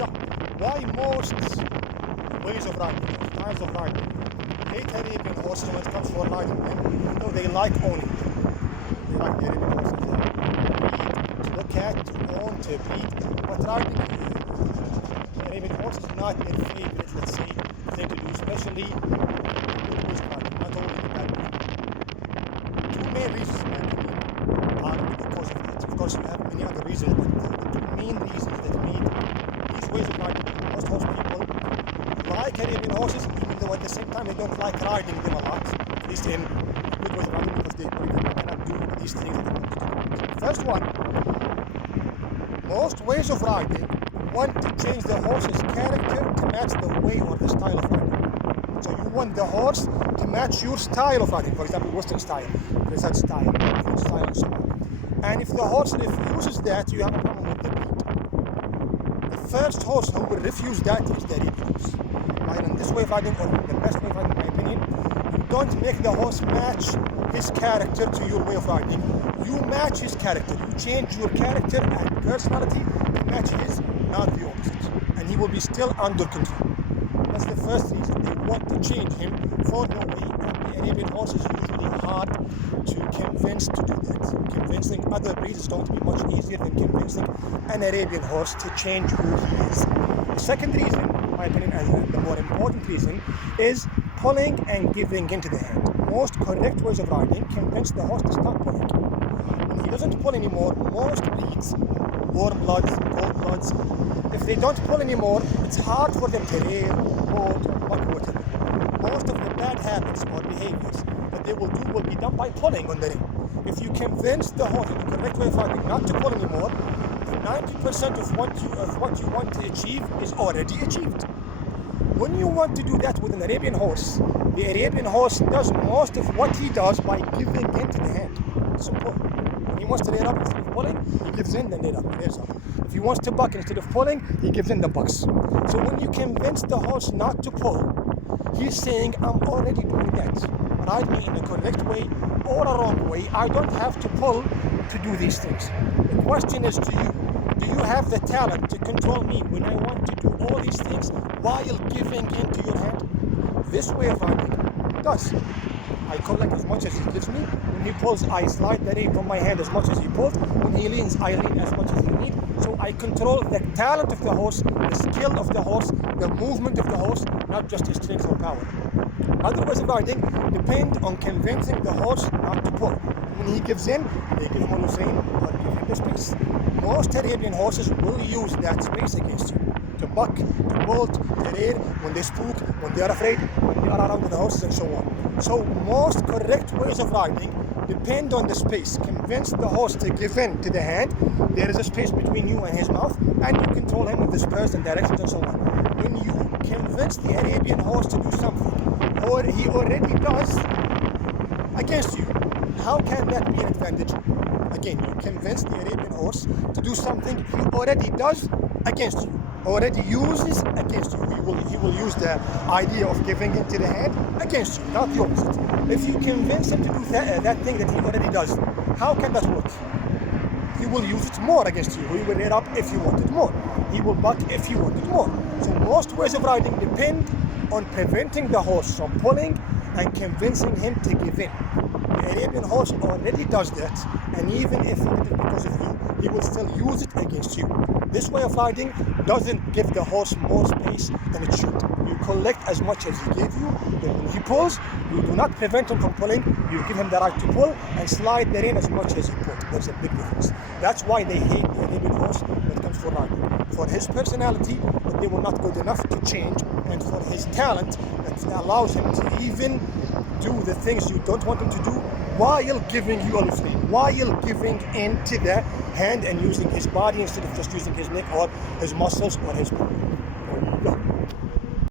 Yeah, why most ways of riding, styles of riding, hate Arabian horses when it comes for riding, and they like owning. They like the Arabian horses to look at, to own, to breed, but riding Arabian horse is not their favorite, let's say, thing to do, especially good horse riding, not only the bad one. Two main reasons, in my opinion, are because of that. Of course, you have many other reasons, but the two main reasons that made these ways of riding, most horse people like Arabian horses, even though at the same time they don't like riding them a lot, at least in good ways of riding, because they believe that they cannot do these things that they want to do. First one, most ways of riding want to change the horse's character to match the way or the style of riding. So you want the horse to match your style of riding, for example, Western style, Dressage style, French style, and so on. And if the horse refuses that, you have a problem with the breed. The first horse who will refuse that is the Arabian horse. Right? And this way of riding, or the best way of riding in my opinion, you don't make the horse match his character to your way of riding. You match his character. You change your character and personality to match his, not the opposite. And he will be still under control. That's the first reason. They want to change him for the way. And the Arabian horse is usually hard to convince to do that. Convincing other breeds is going to be much easier than convincing an Arabian horse to change who he is. The second reason, in my opinion, and the more important reason, is pulling and giving into the hand. Most correct ways of riding convince the horse to stop pulling. When he doesn't pull anymore, most breeds, warm bloods, cold bloods, if they don't pull anymore, it's hard for them to rear, hold, or buck, whatever. Most of the bad habits or behaviors that they will do will be done by pulling on the ring. If you convince the horse in the correct way of riding not to pull anymore, 90% of what you want to achieve is already achieved. When you want to do that with an Arabian horse, the Arabian horse does most of what he does by giving in to the hand. Simple. When he wants to rear up instead of pulling, he gives in, then rears up. If he wants to buck instead of pulling, he gives in the bucks. So when you convince the horse not to pull, he's saying, I'm already doing that. Ride me in a correct way or a wrong way. I don't have to pull to do these things. The question is to you, do you have the talent to control me when I want to do all these things while giving in to your hand? This way of riding does. I collect as much as he gives me. When he pulls, I slide the rein from my hand as much as he pulls. When he leans, I lean as much as he needs. So I control the talent of the horse, the skill of the horse, the movement of the horse, not just his strength or power. Other ways of riding depend on convincing the horse not to pull. When he gives in, they give him on the rein or give him the space. Most Arabian horses will use that space against you. To buck, to bolt, to rear, when they spook, when they are afraid, when they are around with the horses, and so on. So most correct ways of riding depend on the space. Convince the horse to give in to the hand. There is a space between you and his mouth, and you control him with the spurs and directions and so on. When you convince the Arabian horse to do something, or he already does against you, how can that be an advantage? Again, you convince the Arabian horse to do something he already does against you, already uses against you. He will use the idea of giving into the hand against you, not the opposite. If you convince him to do that thing that he already does, how can that work? He will use it more against you. He will rear up if you want it more. He will buck if you want it more. So most ways of riding depend on preventing the horse from pulling and convincing him to give in. The Arabian horse already does that, and even if he did it because of you, he will still use it against you. This way of riding doesn't give the horse more space than it should. You collect as much as he gave you, then when he pulls, you do not prevent him from pulling, you give him the right to pull and slide the rein as much as he pulls. There's a big difference. That's why they hate the Arabian horse when it comes for riding. For his personality, that they were not good enough to change, and for his talent that allows him to even do the things you don't want him to do while giving you a loose rein, while giving into the hand and using his body instead of just using his neck or his muscles or his body.